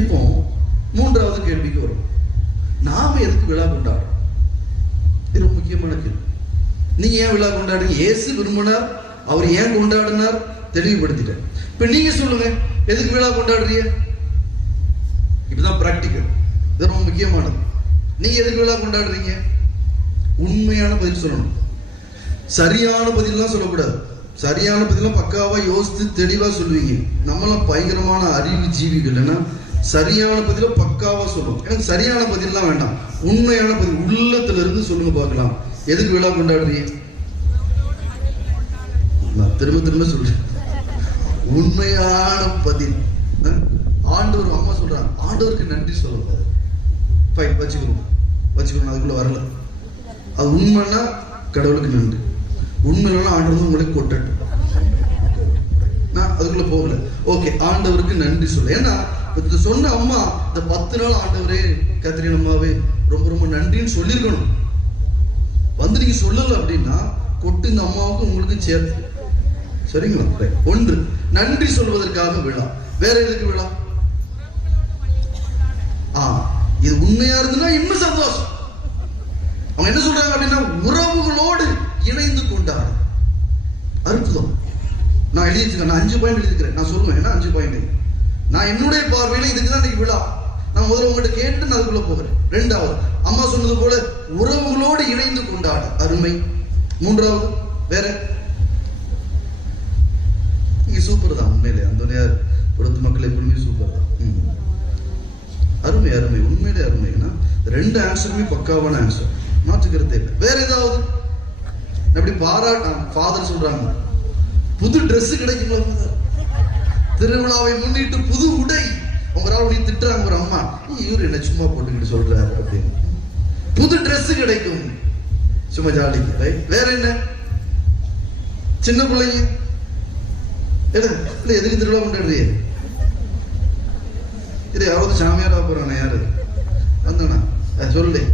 இப்போ மூன்றாவது கேள்விக்கு வரும். நாம எதுக்கு விழா கொண்டாடுறோம்? இது ரொம்ப முக்கியமான கேள்வி. நீங்க ஏன் விழா கொண்டாடுறீங்க? இயேசு விரும்பினார் அவர் ஏன் கொண்டாடினார்? தெளிவுபடுத்திட்டார் இப்ப நீங்க சொல்லுங்க எதுக்கு விழா கொண்டாடுறீங்க? இப்படிதான் பிராக்டிக்கல் இது ரொம்ப முக்கியமானது. நீங்க எதுக்கு விழா கொண்டாடுறீங்க? உண்மையான பதில் சொல்லணும். சரியான பதிலாம் சொல்லக்கூடாது. சரியான பதிலாம் பக்காவா யோசித்து தெளிவா சொல்லுவீங்க. நம்மளாம் பயங்கரமான அறிவு ஜீவிகள் ஏன்னா சரியான பதில பக்காவா சொல்லணும் எனக்கு சரியான பதிலாம் வேண்டாம். உண்மையான பதில் உள்ளத்துல இருந்து சொல்லுங்க பார்க்கலாம். எதுக்கு விழா கொண்டாடுறீங்க? நான் திரும்ப திரும்ப சொல்றேன். உண்மையான பதில். ஆண்டவர் அம்மா சொல்றாங்க. ஆண்டவருக்கு நன்றி சொல்லக்கூடாது ஃபைன் வச்சுக்கணும். வச்சுக்கணும் அதுக்குள்ள வரல. அது உண்மைன்னா கடவுளுக்கு நன்றி. உண்மை ஆண்டவர் உங்களை கொட்டட்டும். நான் அதுக்குள்ள போகல. ஓகே ஆண்டவருக்கு நன்றி சொல்ல. ஏன்னா இது சொன்ன அம்மா இந்த பத்து நாள் ஆண்டவரே கத்திரின் அம்மாவே ரொம்ப ரொம்ப நன்றின்னு சொல்லியிருக்கணும். வந்து நீங்க சொல்லல அப்படின்னா கொட்டு இந்த அம்மாவுக்கும் உங்களுக்கும் சேர்த்து. சரிங்களா? ஒன்று. நன்றி சொல்வதற்காக விழா. வேற எதுக்கு விழா? ஆ இது உண்மையா இருந்ததுன்னா இன்னும் சந்தோஷம். அவங்க என்ன சொல்றாங்க அப்படின்னா உறவுகளோடு இணைந்து கொண்டாடு. அற்புதம். நான் எழுதி நான் அஞ்சு பாயிண்ட் எழுதிக்கிறேன் நான் சொல்லுவேன் ஏன்னா அஞ்சு பாயிண்ட் நான் என்னுடைய பார்வையில இதுக்கு தான் இன்னைக்கு விழா. நான் முதல்ல உங்கள்கிட்ட கேட்டு நான் அதுக்குள்ள போகிறேன். ரெண்டாவது அம்மா சொன்னது போல உறவுகளோடு இணைந்து கொண்டாடு. அருமை. மூன்றாவது வேற? நீங்க சூப்பர் தான் உண்மையிலே. அந்த புறத்து மக்கள் எப்பவுமே சூப்பர் தான். அருமை அருமை. உண்மையிலே அருமை. ஏன்னா ரெண்டு ஆன்சருமே பக்காவான ஆன்சர் மாற்றுக்கிறதே இல்லை. வேற ஏதாவது? அப்படி பாராட்டான் ஃபாதர் சொல்றாங்க. புது ட்ரெஸ் கிடைக்குங்களா? திருவிழாவை முன்னிட்டு புது உடை. உங்களால் உடைய திட்டுறாங்க ஒரு அம்மா. இவர் என்ன சும்மா போட்டுக்கிட்டு சொல்றாரு? அப்படின்னு. புது ட்ரெஸ் கிடைக்கும். சும்மா ஜாலிக்கு வேற என்ன? சின்ன பிள்ளைங்க. எடு எதுக்கு திருவிழா கொண்டாடுறீங்க? இது யாராவது சாமியாரா போறானே யாரு? வந்தானா? சொல்லு.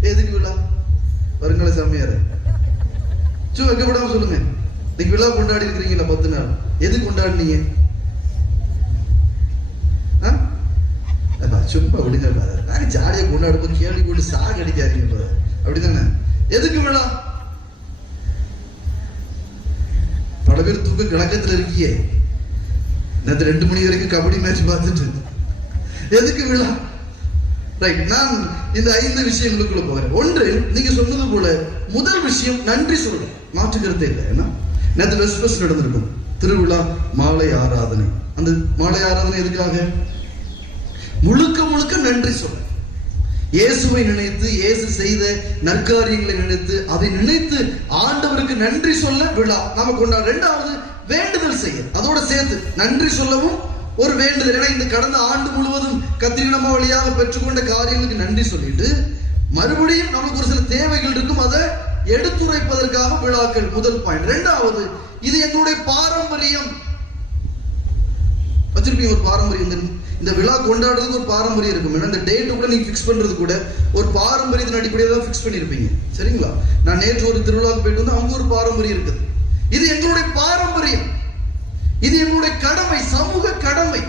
எதுக்கு விழா வருங்கால சாமியார். சும்மா வைக்கப்படாம சொல்லுங்க. நீங்க விழா கொண்டாடி இருக்கிறீங்களா பத்து நாள். எதுக்கு கொண்டாடினீங்க? அப்பா, சும்மா விடுங்கப்பா. நாங்கள் ஜாலியாக ஜாலியா கொண்டாடும்போது கேள்வி கொண்டு சாக அடிக்காதீங்கப்பா brother. அப்படிதானே? எதுக்கு விழா? பல பேர் தூக்க கலக்கத்துல இருக்கியே நேற்று ரெண்டு மணி வரைக்கும் கபடி மேட்ச் பார்த்துட்டு எதுக்கு விழா? ரைட் நான் இந்த ஐந்து விஷயங்களுக்குள்ள போகிறேன். ஒன்று நீங்க சொன்னது போல முதல் விஷயம் நன்றி சொல்லணும் மாற்றுக்கிறதே இல்லை. ஏன்னா நேற்று வெஸ்ட் வெஸ்ட் நடந்திருக்கும். திருவிழா மாலை ஆராதனை. அந்த மாலை ஆராதனை எதுக்காக? முழுக்க முழுக்க நன்றி சொல்ல. இயேசுவை நினைத்து இயேசு செய்த நற்காரியங்களை நினைத்து அதை நினைத்து ஆண்டவருக்கு நன்றி சொல்ல விழா. நாம கொண்டா ரெண்டாவது வேண்டுதல் செய்ய. அதோட சேர்த்து நன்றி சொல்லவும் ஒரு வேண்டுதல். ஏன்னா இந்த கடந்த ஆண்டு முழுவதும் கத்திரினமா வழியாக பெற்றுக்கொண்ட காரியங்களுக்கு நன்றி சொல்லிட்டு மறுபடியும் நமக்கு ஒரு சில தேவைகள் இருக்கும். அதை எடுத்துரைப்பதற்காக விழாக்கள் முதல் பாயிண்ட். ரெண்டாவது இது எங்களுடைய பாரம்பரியம். வச்சிருப்பீங்க ஒரு பாரம்பரியம். இந்த விழா கொண்டாடுறதுக்கு ஒரு பாரம்பரியம் இருக்கும். ஏன்னா இந்த டேட்டு கூட நீங்க ஃபிக்ஸ் பண்றது கூட ஒரு பாரம்பரியத்தின் அடிப்படையில் தான் ஃபிக்ஸ் பண்ணியிருப்பீங்க. சரிங்களா? நான் நேற்று ஒரு திருவிழாவுக்கு போயிட்டு வந்து அங்க ஒரு பாரம்பரியம் இருக்குது. இது எங்களுடைய பாரம்பரியம். இது எங்களுடைய கடமை சமூக கடமை.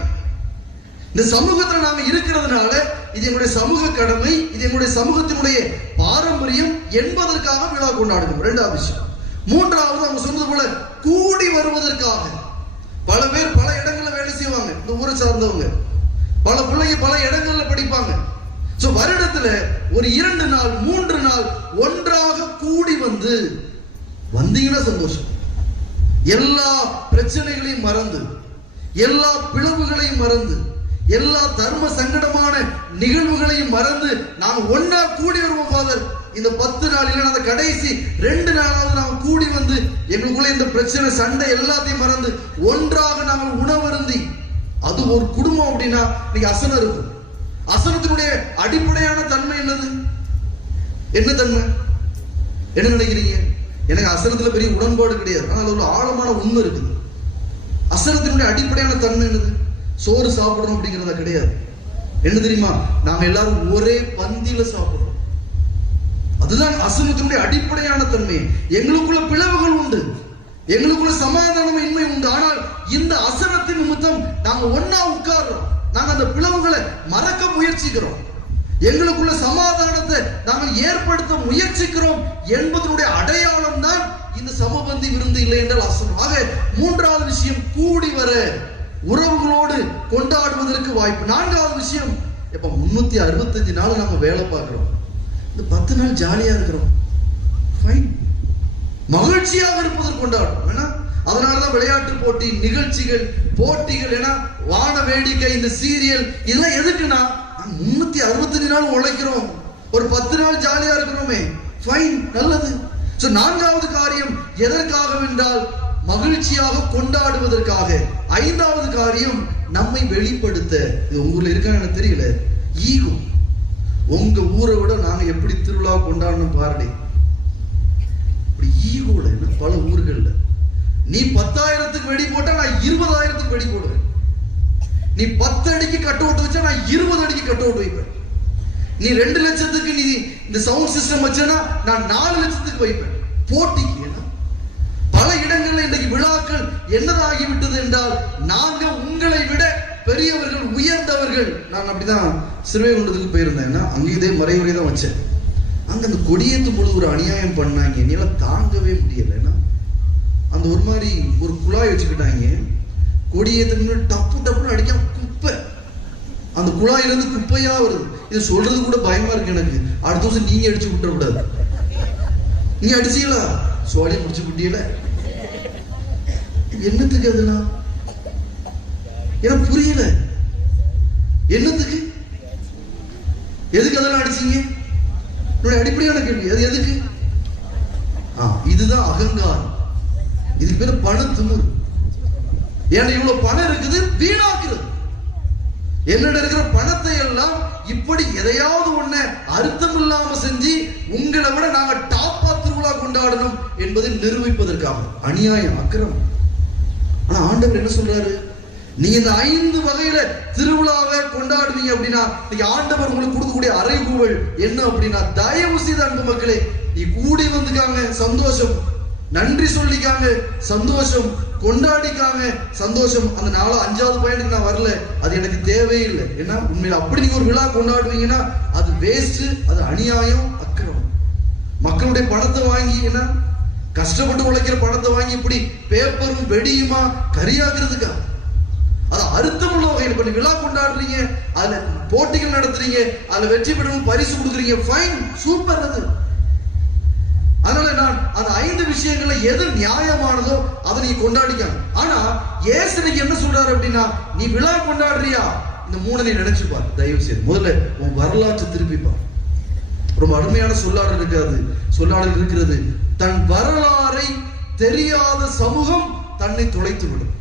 இந்த சமூகத்துல நாம இருக்கிறதுனால இது எங்களுடைய சமூக கடமை இது எங்களுடைய சமூகத்தினுடைய பாரம்பரியம் என்பதற்காக விழா கொண்டாடுகிறோம். ரெண்டாவது விஷயம். மூன்றாவது அவங்க சொன்னது போல கூடி வருவதற்காக. பல பேர் பல இடங்கள்ல வேலை செய்வாங்க. இந்த ஊரை சார்ந்தவங்க. பல பிள்ளைங்க பல இடங்கள்ல படிப்பாங்க. சோ வருடத்துல ஒரு இரண்டு நாள் மூன்று நாள் ஒன்றாக கூடி வந்து வந்தீங்கன்னா சந்தோஷம். எல்லா பிரச்சனைகளையும் மறந்து எல்லா பிளவுகளையும் மறந்து எல்லா தர்ம சங்கடமான நிகழ்வுகளையும் மறந்து நாங்க ஒன்னா கூடி வருவோம் ஃபாதர் இந்த பத்து நாள் அந்த கடைசி ரெண்டு நாளாவது நாங்க கூடி வந்து எங்களுக்குள்ள இந்த பிரச்சனை சண்டை எல்லாத்தையும் மறந்து ஒன்றாக நாங்கள் உணவருந்தி அது ஒரு குடும்பம் அப்படின்னா இன்னைக்கு அசனம் இருக்கும். அசனத்தினுடைய அடிப்படையான தன்மை என்னது? என்ன தன்மை? என்ன நினைக்கிறீங்க? எனக்கு அசனத்துல பெரிய உடன்பாடு கிடையாது. ஆனால் ஒரு ஆழமான உண்மை இருக்குது. அசனத்தினுடைய அடிப்படையான தன்மை என்னது? சோறு சாப்பிடணும் அப்படிங்கிறதா கிடையாது. என்ன தெரியுமா? நாம எல்லாரும் ஒரே பந்தியில சாப்பிடுறோம். அதுதான் அசனத்தினுடைய அடிப்படையான தன்மை. எங்களுக்குள்ள பிளவுகள் உண்டு. எங்களுக்குள்ள சமாதானம் இன்மை உண்டு ஆனால் இந்த அசனத்தின் நிமித்தம் நாங்க ஒன்னா உட்கார்றோம். நாங்க அந்த பிளவுகளை மறக்க முயற்சிக்கிறோம். எங்களுக்குள்ள சமாதானத்தை நாங்கள் ஏற்படுத்த முயற்சிக்கிறோம் என்பதனுடைய அடையாளம் தான் இந்த சமபந்தி விருந்து இல்லை என்றால் அசனம் ஆக மூன்றாவது விஷயம் கூடி வர உறவுகளோடு கொண்டாடுவதற்கு வாய்ப்பு. நான்காவது விஷயம் இப்ப முன்னூத்தி அறுபத்தஞ்சு நாள் நாம வேலை பார்க்கிறோம். இந்த பத்து நாள் ஜாலியா இருக்கிறோம். ஃபைன் மகிழ்ச்சியாக இருப்பதற்கு கொண்டாடும். ஏன்னா அதனாலதான் விளையாட்டு போட்டி நிகழ்ச்சிகள் போட்டிகள் ஏன்னா வான வேடிக்கை இந்த சீரியல் இதெல்லாம் எதுக்குன்னா முன்னூத்தி அறுபத்தஞ்சு நாள் உழைக்கிறோம். ஒரு பத்து நாள் ஜாலியா இருக்கிறோமே. ஃபைன் நல்லது. சோ நான்காவது காரியம் எதற்காக என்றால் மகிழ்ச்சியாக கொண்டாடுவதற்காக. ஐந்தாவது காரியம் நம்மை வெளிப்படுத்த. இது உங்க ஊர்ல இருக்கான்னு எனக்கு தெரியல. ஈகோ உங்க ஊரை விட நாங்க எப்படி திருவிழா கொண்டாடணும் பாருடே இப்படி ஈகோல என்ன பல ஊர்கள்ல நீ பத்தாயிரத்துக்கு வெடி போட்டா நான் இருபதாயிரத்துக்கு வெடி போடுவேன். நீ பத்து அடிக்கு கட் அவுட் வச்சா நான் இருபது அடிக்கு கட் அவுட் வைப்பேன். நீ ரெண்டு லட்சத்துக்கு நீ இந்த சவுண்ட் சிஸ்டம் வச்சனா நான் நாலு லட்சத்துக்கு வைப்பேன். போட்டிக்கு பல இடங்களில் இன்றைக்கு விழாக்கள் என்னதாகிவிட்டது என்றால் நாங்க உங்களை விட பெரியவர்கள் உயர்ந்தவர்கள். நான் அப்படிதான் சிறுவைகுண்டத்துக்கு போயிருந்தேன். போயிருந்தேன்னா அங்கே இதே மறைவுரை தான் வச்சேன். அங்க அந்த கொடியேற்றும் பொழுது ஒரு அநியாயம் பண்ணாங்க. என்னால தாங்கவே முடியலைன்னா அந்த ஒரு மாதிரி ஒரு குழாய் வச்சுக்கிட்டாங்க. கொடியேற்றுக்கு டப்பு டப்புன்னு அடிக்க குப்பை. அந்த குழாயில இருந்து குப்பையா வருது. இது சொல்றது கூட பயமா இருக்கு எனக்கு. அடுத்த வருஷம் நீங்க அடிச்சு விட்டுற கூடாது. நீங்க அடிச்சீங்களா சோடி முடிச்சு விட்டீங்கள என்னத்துக்கு அதெல்லாம்? எனக்கு புரியல. என்னத்துக்கு? எதுக்கு அதெல்லாம் அடிச்சீங்க? என்னுடைய அடிப்படையான கேள்வி. அது எதுக்கு? ஆ இதுதான் அகங்காரம். இது பேரு பண திமிரு. ஏன்னா இவ்வளவு பணம் இருக்குது வீணாக்குறது என்னிட இருக்கிற பணத்தை எல்லாம் இப்படி எதையாவது ஒண்ணு அர்த்தம் இல்லாம செஞ்சு உங்களை விட நாங்க டாப்பா திருவிழா கொண்டாடணும் என்பதை நிரூபிப்பதற்காக. அநியாயம் அக்கிரமம். ஆனா ஆண்டவர் என்ன சொல்றாரு? நீங்க இந்த ஐந்து வகையில திருவிழாவை கொண்டாடுவீங்க அப்படின்னா நீங்க ஆண்டவர் உங்களுக்கு கொடுக்கக்கூடிய அறைகூவல் என்ன அப்படின்னா தயவு செய்த அன்பு மக்களே நீ கூடி வந்துக்காங்க சந்தோஷம். நன்றி சொல்லிக்காங்க சந்தோஷம் கொண்டாடிக்காங்க சந்தோஷம். அந்த நாலு அஞ்சாவது பாயிண்ட் நான் வரல. அது எனக்கு தேவையில்லை ஏன்னா உண்மையில அப்படி நீங்க ஒரு விழா கொண்டாடுவீங்கன்னா அது வேஸ்ட் அது அநியாயம் அக்கிரமம். மக்களுடைய பணத்தை வாங்கி என்ன கஷ்டப்பட்டு உழைக்கிற பணத்தை வாங்கி இப்படி பேப்பரும் வெடியுமா கரியாக்குறதுக்கா? அது அர்த்தமுள்ள வகையில் இப்ப விழா கொண்டாடுறீங்க அதுல போட்டிகள் நடத்துறீங்க அதுல வெற்றி பெறணும் பரிசு கொடுக்குறீங்க. ஃபைன் சூப்பர் அது. அதனால நான் அந்த ஐந்து விஷயங்கள்ல எது நியாயமானதோ அதை நீ கொண்டாடிக்க ஆனா ஏசனுக்கு என்ன சொல்றாரு அப்படின்னா நீ விழா கொண்டாடுறியா? இந்த மூணு நீ நினைச்சுப்பார் தயவு செய்து முதல்ல உன் வரலாற்று திருப்பிப்பார் ரொம்ப அருமையான சொல்லாடல் இருக்காது. சொல்லாடல் இருக்கிறது தன் வரலாறை தெரியாத சமூகம் தன்னை தொலைத்து விடும்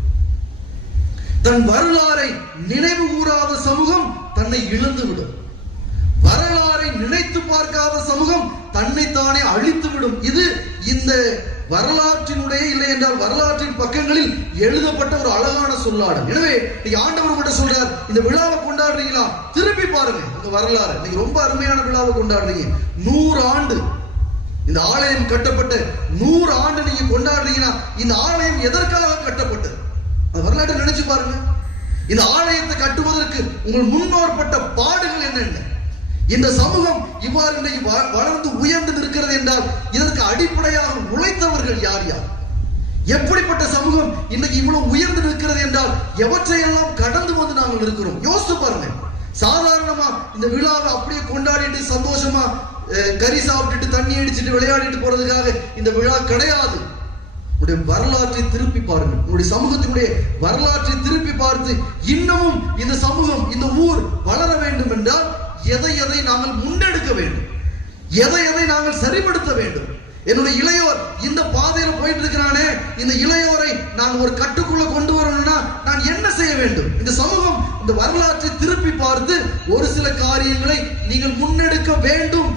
தன் வரலாறை நினைவு கூறாத சமூகம் தன்னை இழந்து விடும் நினைத்து பார்க்காத சமூகம் தன்னைத்தானே அழித்து விடும் இது இந்த வரலாற்றினுடைய இல்லை என்றால் வரலாற்றின் பக்கங்களில் எழுதப்பட்ட ஒரு அழகான சொல்லாடல் எனவே நீங்க ஆண்டவர் கூட சொல்றார் இந்த விழாவை கொண்டாடுறீங்களா? திருப்பி பாருங்க உங்க வரலாறு. நீங்க ரொம்ப அருமையான விழாவை கொண்டாடுறீங்க. நூறு ஆண்டு இந்த ஆலயம் கட்டப்பட்ட நூறு ஆண்டு நீங்க கொண்டாடுறீங்கன்னா இந்த ஆலயம் எதற்காக கட்டப்பட்டது? அந்த வரலாற்றை நினைச்சு பாருங்க. இந்த ஆலயத்தை கட்டுவதற்கு உங்கள் முன்னோர் பட்ட பாடுகள் என்னென்ன? இந்த சமூகம் இவ்வாறு இன்றைக்கு வளர்ந்து உயர்ந்து நிற்கிறது என்றால் இதற்கு அடிப்படையாக உழைத்தவர்கள் யார் யார்? எப்படிப்பட்ட சமூகம் இன்னைக்கு இவ்வளவு உயர்ந்து நிற்கிறது என்றால் எவற்றையெல்லாம் கடந்து வந்து நாங்கள் இருக்கிறோம் யோசித்து பாருங்க. சாதாரணமா இந்த விழாவை அப்படியே கொண்டாடிட்டு சந்தோஷமா கறி சாப்பிட்டுட்டு தண்ணி அடிச்சுட்டு விளையாடிட்டு போறதுக்காக இந்த விழா கிடையாது. உங்களுடைய வரலாற்றை திருப்பி பாருங்கள். உங்களுடைய சமூகத்தினுடைய வரலாற்றை திருப்பி பார்த்து இன்னும் இந்த சமூகம் இந்த ஊர் வளர வேண்டும் என்றால் எதை எதை நாங்கள் முன்னெடுக்க வேண்டும்? எதை எதை நாங்கள் சரிப்படுத்த வேண்டும்? என்னுடைய இளையோர் இந்த பாதையில போயிட்டு இருக்கிறானே இந்த இளையோரை நான் ஒரு கட்டுக்குள்ள கொண்டு வரணும்னா நான் என்ன செய்ய வேண்டும்? இந்த சமூகம் இந்த வரலாற்றை திருப்பி பார்த்து ஒரு சில காரியங்களை நீங்கள் முன்னெடுக்க வேண்டும்.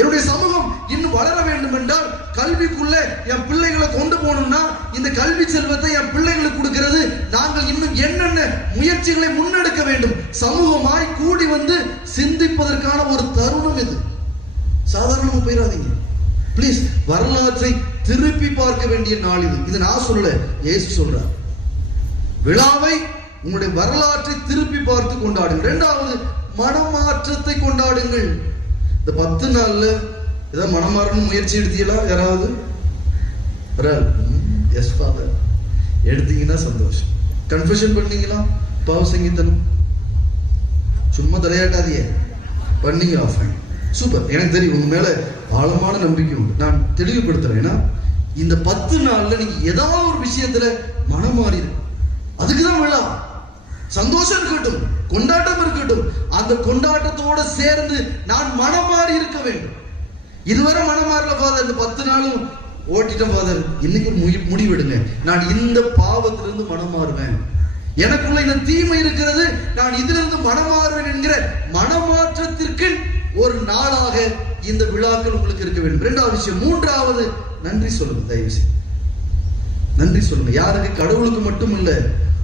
என்னுடைய சமூகம் இன்னும் வளர வேண்டும் என்றால் கல்விக்குள்ள என் பிள்ளைகளை கொண்டு போகணும்னா இந்த கல்வி செல்வத்தை என் பிள்ளைகளுக்கு கொடுக்கிறது. நாங்கள் இன்னும் என்னென்ன முயற்சிகளை முன்னெடுக்க வேண்டும்? சமூகமாய் கூடி வந்து சிந்திப்பதற்கான ஒரு தருணம் இது. சாதாரணமா போயிடாதீங்க. ப்ளீஸ் வரலாற்றை திருப்பி பார்க்க வேண்டிய நாள் இது. இது நான் சொல்லல ஏசு சொல்றார். விழாவை உங்களுடைய வரலாற்றை திருப்பி பார்த்து கொண்டாடுங்கள். இரண்டாவது மனமாற்றத்தை கொண்டாடுங்கள். இந்த பத்து நாள்ல ஏதாவது மனமாறணும் முயற்சி எடுத்தீங்களா? யாராவது? எஸ் ஃபாதர் எடுத்தீங்கன்னா சந்தோஷம். கன்ஃபியூஷன் பண்ணீங்களா பாவ சங்கீதனம் சும்மா தலையாட்டாதியே பண்ணீங்களா ஃபைன் சூப்பர் எனக்கு தெரியும் உங்க மேல ஆழமான நம்பிக்கை உண்டு. நான் தெளிவுபடுத்துறேன். ஏன்னா இந்த பத்து நாள்ல நீங்க ஏதாவது ஒரு விஷயத்துல மனம் மாறிடு அதுக்குதான் அதுக்கு தான் விழா. சந்தோஷம் இருக்கட்டும் கொண்டாட்டம் இருக்கட்டும் அந்த கொண்டாட்டத்தோட சேர்ந்து நான் மனம் மாறி இருக்க வேண்டும். இதுவரை மனம் மாறல ஃபாதர் இந்த பத்து நாளும் ஓட்டிட்டேன் ஃபாதர் இன்னைக்கு முடி- முடிவெடுங்க. நான் இந்த பாவத்திலிருந்து மனம் மாறுவேன். எனக்குள்ள இந்த தீமை இருக்கிறது. நான் இதிலிருந்து மனமாறுவேன் என்கிற மனமாற்றத்திற்கு ஒரு நாளாக இந்த விழாக்கள் உங்களுக்கு இருக்க வேண்டும். இரண்டாவது விஷயம் மூன்றாவது நன்றி சொல்லுங்க தயவு செய்து. நன்றி சொல்லுங்க யாருக்கு? கடவுளுக்கு மட்டும் இல்ல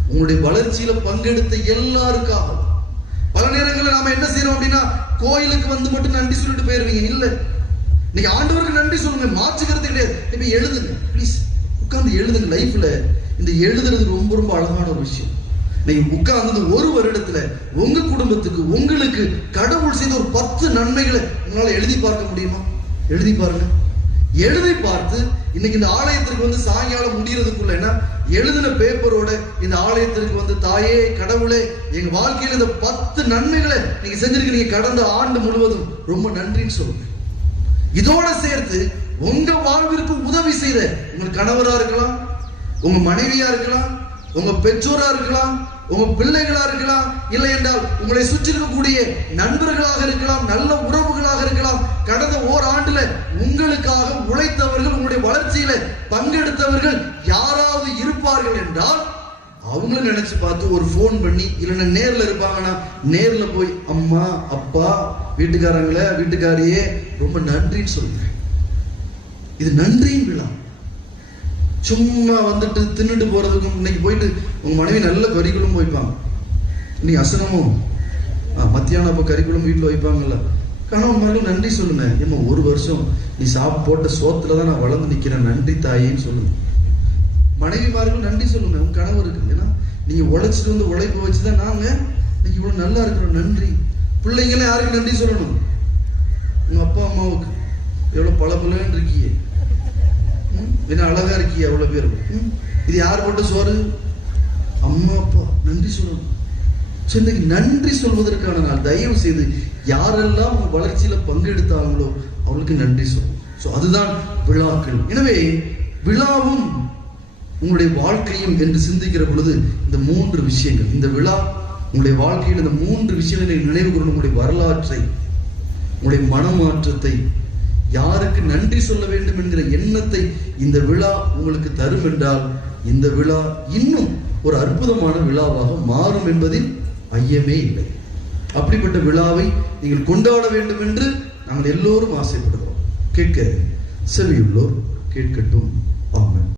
உங்களுடைய வளர்ச்சியில பங்கெடுத்த எல்லாருக்காக. பல நேரங்களில் நாம என்ன செய்யறோம் அப்படின்னா கோயிலுக்கு வந்து மட்டும் நன்றி சொல்லிட்டு போயிருவீங்க. இல்ல. நீங்க ஆண்டவருக்கு நன்றி சொல்லுங்க மாற்றுக்கிறது கிடையாது. இப்ப எழுதுங்க ப்ளீஸ் உட்காந்து எழுதுங்க லைஃப்ல இந்த எழுதுறது ரொம்ப ரொம்ப அழகான ஒரு விஷயம். நீங்க உட்கார்ந்து ஒரு வருடத்துல உங்க குடும்பத்துக்கு உங்களுக்கு கடவுள் செய்த ஒரு பத்து நன்மைகளை உங்களால எழுதி பார்க்க முடியுமா? எழுதி பாருங்க. எழுதி பார்த்து இன்னைக்கு இந்த ஆலயத்திற்கு வந்து சாயங்காலம் முடியறதுக்குள்ள என்ன? எழுதின பேப்பரோட இந்த ஆலயத்திற்கு வந்து தாயே கடவுளே எங்க வாழ்க்கையில இந்த பத்து நன்மைகளை நீங்க செஞ்சிருக்கீங்க. கடந்த ஆண்டு முழுவதும் ரொம்ப நன்றின்னு சொல்லுங்க. இதோட சேர்த்து உங்க வாழ்விற்கு உதவி செய்த உங்க கணவரா இருக்கலாம் உங்க மனைவியா இருக்கலாம் உங்க பெற்றோரா இருக்கலாம் உங்க பிள்ளைகளா இருக்கலாம் இல்லை என்றால் உங்களை சுற்றி இருக்கக்கூடிய நண்பர்களாக இருக்கலாம் நல்ல உறவுகளாக இருக்கலாம் கடந்த ஓராண்டுல உங்களுக்காக உழைத்தவர்கள் உங்களுடைய வளர்ச்சியில பங்கெடுத்தவர்கள் யாராவது இருப்பார்கள் என்றால் அவங்களும் நினைச்சு பார்த்து ஒரு ஃபோன் பண்ணி இல்லைன்னா நேர்ல இருப்பாங்கன்னா நேர்ல போய் அம்மா அப்பா வீட்டுக்காரங்கள வீட்டுக்காரியே ரொம்ப நன்றின்னு சொல்லுங்க. இது நன்றியின் விழா. சும்மா வந்துட்டு தின்னுட்டு போறதுக்கும் இன்னைக்கு போயிட்டு உங்க மனைவி நல்ல கறிக்குழும் வைப்பாங்க. இன்னைக்கு அசனமும் மத்தியானம் அப்போ கறிக்குழும் வீட்டில் வைப்பாங்கல்ல. கணவன் மகளும் நன்றி சொல்லுங்க. ஏமா ஒரு வருஷம் நீ சாப்பிட்டு போட்ட சோத்துல தான் நான் வளர்ந்து நிக்கிறேன். நன்றி தாயேன்னு சொல்லுங்க. மனைவிமார்கள் நன்றி சொல்லுங்க. உங்க கணவருக்கு. ஏன்னா நீங்க உழைச்சிட்டு வந்து உழைப்பு வச்சுதான் நாங்க இன்னைக்கு இவ்வளவு நல்லா இருக்கிறோம். நன்றி. பிள்ளைங்களே யாருக்கு நன்றி சொல்லணும்? உங்க அப்பா அம்மாவுக்கு. எவ்வளவு பல இருக்கீங்க. என்ன அழகா இருக்கிய அவ்வளவு பேர்? ம்? இது யார் போட்ட சோறு? அம்மா அப்பா நன்றி சொல்லணும். சரி, இன்னைக்கு நன்றி சொல்வதற்கான நாள். தயவு செய்து யாரெல்லாம் உங்க வளர்ச்சியில பங்கெடுத்தாங்களோ அவளுக்கு நன்றி சொல்லணும். ஸோ அதுதான் விழாக்கள். எனவே விழாவும் உங்களுடைய வாழ்க்கையும் என்று சிந்திக்கிற பொழுது இந்த மூன்று விஷயங்கள். இந்த விழா உங்களுடைய வாழ்க்கையில் இந்த மூன்று விஷயங்களை நினைவு கூறணும் உங்களுடைய வரலாற்றை உங்களுடைய மனமாற்றத்தை யாருக்கு நன்றி சொல்ல வேண்டும் என்கிற எண்ணத்தை இந்த விழா உங்களுக்கு தரும் என்றால் இந்த விழா இன்னும் ஒரு அற்புதமான விழாவாக மாறும் என்பதில் ஐயமே இல்லை. அப்படிப்பட்ட விழாவை நீங்கள் கொண்டாட வேண்டும் என்று நாங்கள் எல்லோரும் ஆசைப்படுகிறோம். கேட்க செவியுள்ளோர் கேட்கட்டும்.